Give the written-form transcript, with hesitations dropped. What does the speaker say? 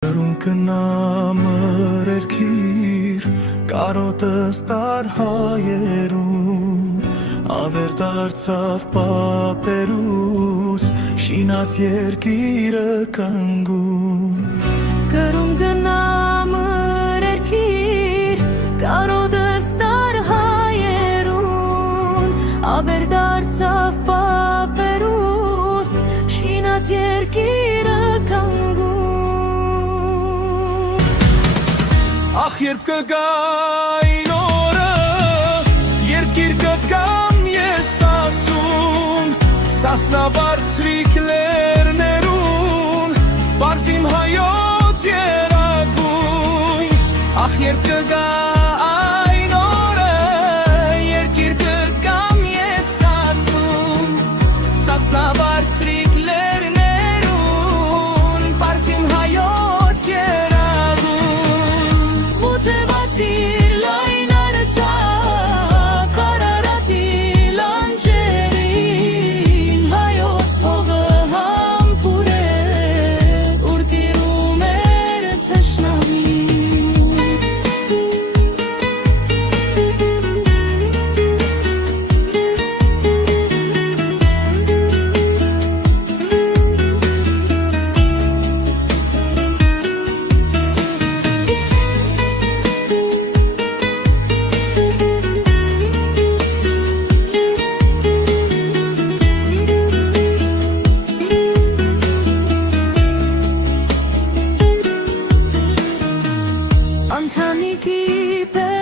Կնամրերքիր կարոտս տար հայերուն ավեր դարձավ պապերուս շինած երկիրը կանգուն Կրում կնամրերքիր կարոտս տար հայերուն ավեր դարձավ պապերուս շինած երկիրը կանգուն Ախ երբ կգային օրը, երկիր կգամ ես ասում Սասնա բարձրիկ լերներուն, պարզիմ հայոց երագույն Ախ երբ կգային օրը, երկիր կգամ ես ասում Սասնա բարձրիկ լերներուն, պարզիմ հայոց երագույն Ոտևացիր լայն արցակ, արարատի լանջերին Հայոց հողը համբուր է, ուր տիրում էր թշնամին Անթանիկի պես